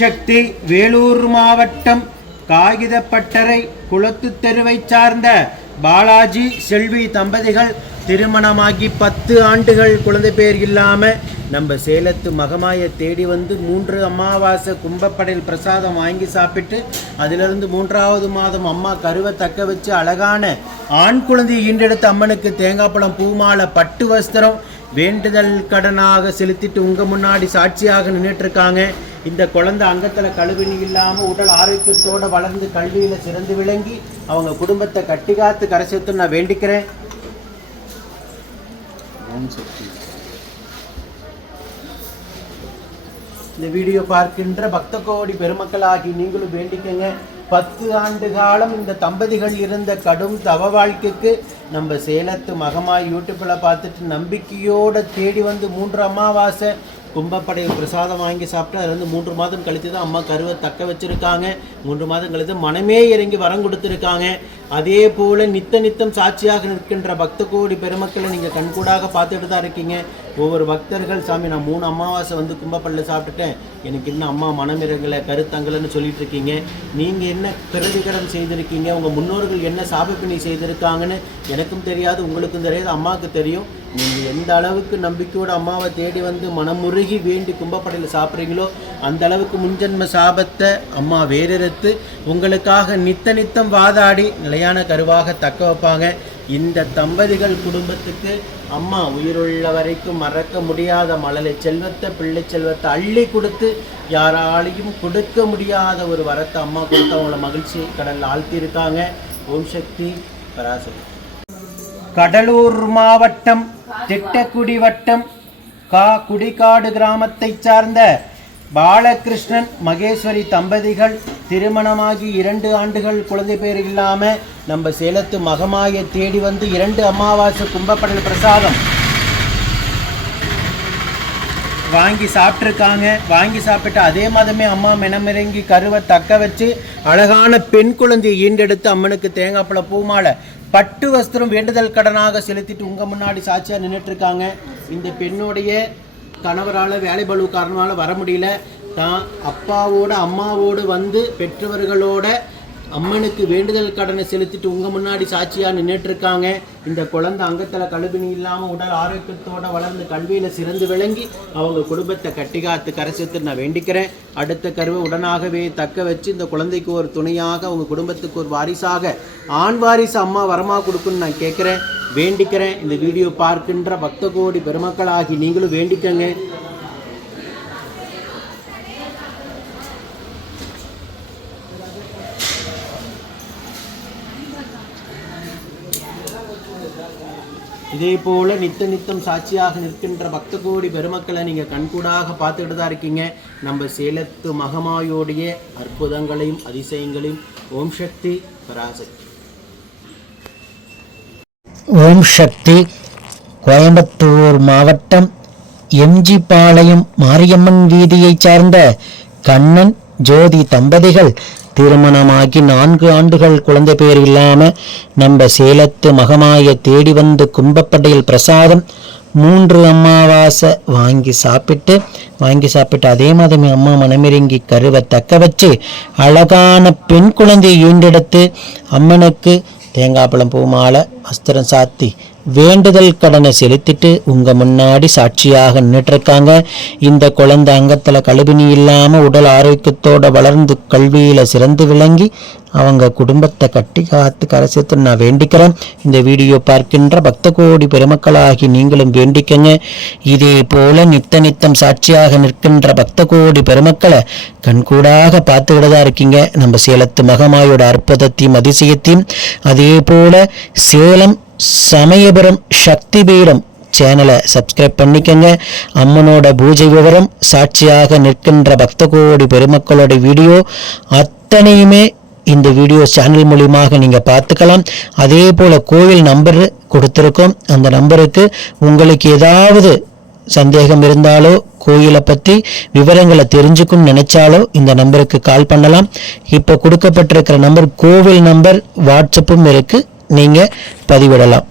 சக்தி வேலூர் மாவட்டம் காகிதப்பட்டறை குளத்து தெருவை சார்ந்த பாலாஜி செல்வி தம்பதிகள் திருமணமாகி பத்து ஆண்டுகள் குழந்தை பேர் இல்லாமல் நம்ம சேலத்து மகமாயை தேடி வந்து மூன்று அமாவாசை கும்பப்படையில் பிரசாதம் வாங்கி சாப்பிட்டு அதிலிருந்து மூன்றாவது மாதம் அம்மா கருவை தக்க வச்சு அழகான ஆண் குழந்தையை ஈண்டெடுத்த அம்மனுக்கு தேங்காய் பழம் பூமாலை பட்டு வஸ்திரம் வேண்டுதல் கடனாக செலுத்திட்டு உங்க முன்னாடி சாட்சியாக நின்றுட்டு இருக்காங்க இந்த குழந்தை அங்கத்துல கழுவினி இல்லாம உடல் ஆரோக்கியத்தோட வளர்ந்து கல்வியில சிறந்து விளங்கி அவங்க குடும்பத்தை கட்டி காத்து கரை சேர்த்து நான் வேண்டிக்கிறேன். இந்த வீடியோ பார்க்கின்ற பக்த கோடி பெருமக்களாகி நீங்களும் வேண்டிக்கங்க. பத்து ஆண்டு காலம் இந்த தம்பதிகள் இருந்த கடும் தவ வாழ்க்கைக்கு நம்ம சேலத்து மகமாய் யூடியூப்பில் பார்த்துட்டு நம்பிக்கையோடு தேடி வந்து மூன்று அமாவாசை கும்பப்படை பிரசாதம் வாங்கி சாப்பிட்டு அது வந்து மூன்று மாதம் கழித்து தான் அம்மா கருவை தக்க வச்சுருக்காங்க. மூன்று மாதம் கழித்து மனமே இறங்கி வரம் கொடுத்துருக்காங்க. அதே போல் நித்த நித்தம் சாட்சியாக நிற்கின்ற பக்த கோடி பெருமக்களை நீங்கள் கண்கூடாக பார்த்துட்டு தான் இருக்கீங்க. ஒவ்வொரு பக்தர்கள் சாமி நான் மூணு அமாவாசை வந்து கும்பப்பள்ள சாப்பிட்டுட்டேன். எனக்கு இன்னும் அம்மா மனம் இறங்கலை கருத்தங்கலைன்னு சொல்லிட்டு இருக்கீங்க நீங்கள் என்ன பிரதிகரம் செய்திருக்கீங்க? உங்கள் முன்னோர்கள் என்ன சாபப்பிணி செய்திருக்காங்கன்னு எனக்கும் தெரியாது உங்களுக்கும் தெரியாது அம்மாவுக்கு தெரியும். நீங்கள் எந்த அளவுக்கு நம்பிக்கையோட அம்மாவை தேடி வந்து மனமுருகி வேண்டி கும்பப்படையில் சாப்பிட்றீங்களோ அந்த அளவுக்கு முன்ஜென்ம சாபத்தை அம்மா வேறெடுத்து உங்களுக்காக நித்த நித்தம் வாதாடி சரியான கருவாக தக்க வைப்பாங்க. இந்த தம்பதிகள் குடும்பத்துக்கு அம்மா உயிருள்ள வரைக்கும் மறக்க முடியாத மழலை செல்வத்தை பிள்ளை செல்வத்தை அள்ளி கொடுத்து யாராலையும் கொடுக்க முடியாத ஒரு வரத்தை அம்மா கொடுத்து அவங்கள மகிழ்ச்சி கடலில் ஆழ்த்தியிருக்காங்க. ஓம் சக்தி பராசக்தி. கடலூர் மாவட்டம் திட்டக்குடி வட்டம் கா குடிக்காடு கிராமத்தைச் சார்ந்த பாலகிருஷ்ணன் மகேஸ்வரி தம்பதிகள் திருமணமாகி இரண்டு ஆண்டுகள் குழந்தை பேர் இல்லாமல் நம்ம சேலத்து மகமாயை தேடி வந்து இரண்டு அமாவாசை கும்பப்படல் பிரசாதம். வாங்கி சாப்பிட்ருக்காங்க வாங்கி சாப்பிட்டு அதே மாதமே அம்மா மெனமிறங்கி கருவை தக்க வச்சு அழகான பெண் குழந்தையை ஈண்டெடுத்து அம்மனுக்கு தேங்காய் பழ பூமாலை பட்டு வஸ்திரம் வேண்டுதல் கடனாக செலுத்திட்டு உங்கள் முன்னாடி சாட்சியாக நின்றுட்டுருக்காங்க இந்த பெண்ணுடைய கணவரால் வேலை காரணமாக வர முடியல. தான் அப்பாவோட அம்மாவோடு வந்து பெற்றவர்களோட அம்மனுக்கு வேண்டுதல் கடனை செலுத்திட்டு உங்கள் முன்னாடி சாட்சியாக நின்றுட்டு இருக்காங்க இந்த குழந்தை அங்கத்தில் கழுவினி இல்லாமல் உடல் ஆரோக்கியத்தோடு வளர்ந்து கல்வியில் சிறந்து விளங்கி அவங்க குடும்பத்தை கட்டி காத்து நான் வேண்டிக்கிறேன். அடுத்த கருவை உடனாகவே தக்க வச்சு இந்த குழந்தைக்கு ஒரு துணையாக அவங்க குடும்பத்துக்கு ஒரு வாரிசாக ஆண் வாரிசு அம்மா வரமா கொடுக்குன்னு நான் கேட்குறேன் வேண்டிக்கிறேன். இந்த வீடியோ பார்க்கின்ற பக்த கோடி பெருமக்களாகி நீங்களும் வேண்டிக்கங்க. இதே போல நித்த நித்தம் சாட்சியாக நிற்கின்ற பக்த கோடி பெருமக்களை நீங்க கண்கூடாக பார்த்துக்கிட்டு தான் இருக்கீங்க. நம்ம சேலத்து மகமாயோடைய அற்புதங்களையும் அதிசயங்களையும். ஓம் சக்தி பராசக்தி. ஓம் சக்தி கோயம்புத்தூர் மாவட்டம் எம்ஜி பாளையம் மாரியம்மன் வீதியைச் சார்ந்த கண்ணன் ஜோதி தம்பதிகள் திருமணமாகி நான்கு ஆண்டுகள் குழந்தை பேர் இல்லாம நம்ம சேலத்து மகமாய தேடி வந்து கும்பப்படையில் பிரசாதம் மூன்று அமாவாசை வாங்கி சாப்பிட்டு வாங்கி சாப்பிட்டு அதே மாதிரி அம்மா மனமிறங்கி கருவை தக்க வச்சு அழகான பெண் குழந்தையை ஈண்டெடுத்து அம்மனுக்கு தேங்காய் பழம் பூ மாலை வஸ்திரம் சாத்தி வேண்டுதல் கடனை செலுத்திட்டு உங்க முன்னாடி சாட்சியாக நின்றுட்டுருக்காங்க இந்த குழந்தை அங்கத்துல கழுவினி இல்லாம உடல் ஆரோக்கியத்தோட வளர்ந்து கல்வியில சிறந்து விளங்கி அவங்க குடும்பத்தை கட்டி காத்து கரைசத்து நான் வேண்டிக்கிறேன். இந்த வீடியோ பார்க்கின்ற பக்த கோடி பெருமக்களாகி நீங்களும் வேண்டிக்கங்க. இதே போல நித்த நித்தம் சாட்சியாக நிற்கின்ற பக்த கோடி பெருமக்களை கண்கூடாக பார்த்துக்கிட்டு தான் இருக்கீங்க. நம்ம சேலத்து மகமாயோட அற்புதத்தையும் அதிசயத்தையும். அதே போல சேலம் சமயபுரம் சக்தி பீடம் சேனலை சப்ஸ்கிரைப் பண்ணிக்கங்க. அம்மனோட பூஜை விவரம் சாட்சியாக நிற்கின்ற பக்த கோடி பெருமக்களோட வீடியோ அத்தனையுமே இந்த வீடியோ சேனல் மூலியமாக நீங்கள் பார்த்துக்கலாம். அதே போல் கோயில் நம்பர் கொடுத்துருக்கோம். அந்த நம்பருக்கு உங்களுக்கு ஏதாவது சந்தேகம் இருந்தாலோ கோயிலை பற்றி விவரங்களை தெரிஞ்சுக்கும் நினைச்சாலோ இந்த நம்பருக்கு கால் பண்ணலாம். இப்போ கொடுக்கப்பட்டிருக்கிற நம்பர் கோவில் நம்பர் வாட்ஸ்அப்பும் இருக்குது நீங்கள் பதிவிடலாம்.